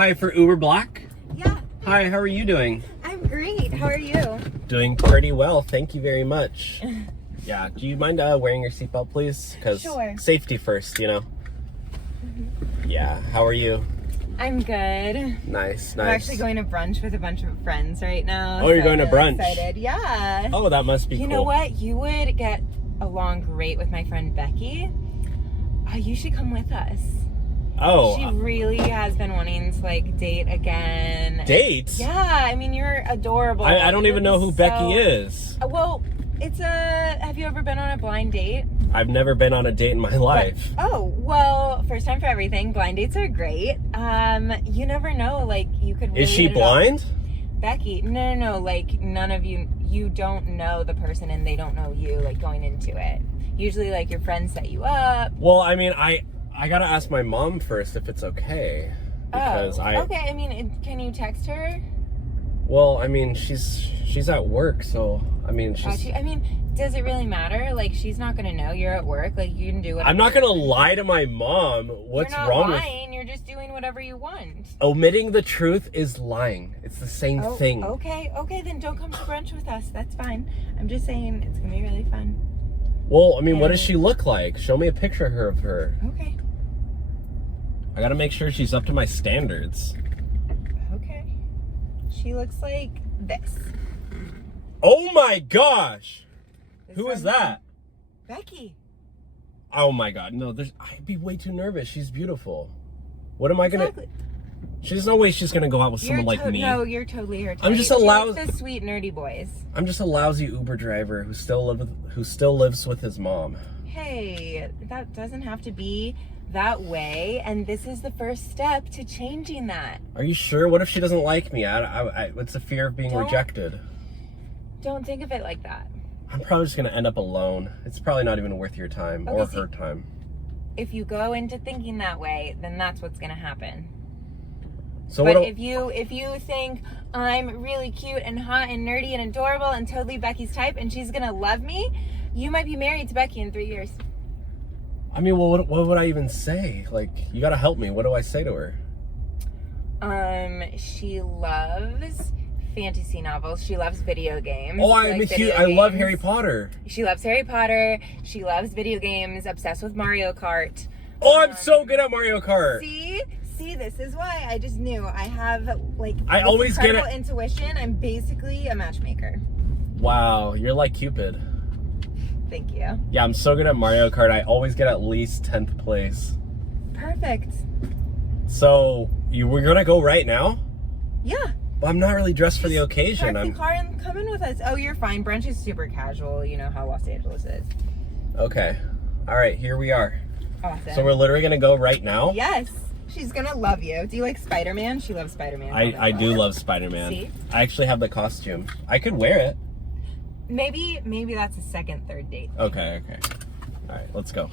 Hi, for Uber Black? Yeah. Hi, how are you doing? I'm great. How are you? Doing pretty well, thank you very much. Yeah, do you mind wearing your seatbelt, please? Because Sure. safety first, you know? Yeah, how are you? I'm good. Nice, nice. I'm actually going to brunch with a bunch of friends right now. Oh, you're going to I'm really brunch? Excited. Yeah. Oh, that must be cool. You know what? You would get along great with my friend Becky. You should come with us. Oh. She really has been wanting to like date again. Date? Yeah, I mean you're adorable. I don't even know who Becky is. Well, have you ever been on a blind date? I've never been on a date in my life. Oh, well, first time for everything. Blind dates are great. You never know, like you could really Is she hit it off. blind? Becky, no, like none of you don't know the person and they don't know you, like going into it. Usually like your friends set you up. Well, I mean, I gotta ask my mom first if it's okay. Because okay, I mean, can you text her? Well, I mean, she's at work, so, I mean, does it really matter? Like, she's not gonna know you're at work. Like, you can do whatever. I'm not gonna lie to my mom. What's wrong with... You're not lying, you're just doing whatever you want. Omitting the truth is lying. It's the same thing. Okay, then don't come to brunch with us. That's fine. I'm just saying, it's gonna be really fun. Well, I mean, what does she look like? Show me a picture of her. Okay. I gotta make sure she's up to my standards. Okay. She looks like this. Oh my gosh! Who is that? Becky. Oh my god, no, I'd be way too nervous. She's beautiful. What am I gonna... There's no way she's gonna go out with someone like me. No, you're totally her type. I'm just a lousy... She likes the sweet, nerdy boys. I'm just a lousy Uber driver who still lives with his mom. Hey, that doesn't have to be that way, and this is the first step to changing that. Are you sure? What if she doesn't like me? It's a fear of being rejected. Don't think of it like that. I'm probably just gonna end up alone. It's probably not even worth your time or her time. If you go into thinking that way, then that's what's gonna happen. So but if you think I'm really cute and hot and nerdy and adorable and totally Becky's type and she's gonna love me, you might be married to Becky in 3 years. I mean, well, what would I even say? Like, you gotta help me. What do I say to her? She loves fantasy novels. She loves video games. Oh, I love Harry Potter. She loves Harry Potter. She loves video games. Obsessed with Mario Kart. Oh, I'm so good at Mario Kart. See, this is why I just knew. I have I always get intuition. I'm basically a matchmaker. Wow, you're like Cupid. Thank you. Yeah, I'm so good at Mario Kart. I always get at least 10th place. Perfect. So, we're gonna go right now? Yeah. Well, I'm not really dressed for the occasion. Park the car and come in with us. Oh, you're fine. Brunch is super casual. You know how Los Angeles is. Okay. All right, here we are. Awesome. So we're literally gonna go right now? Yes. She's gonna love you. Do you like Spider-Man? She loves Spider-Man. I do love Spider-Man. See? I actually have the costume. I could wear it. Maybe that's a second, third date. Okay. All right, let's go.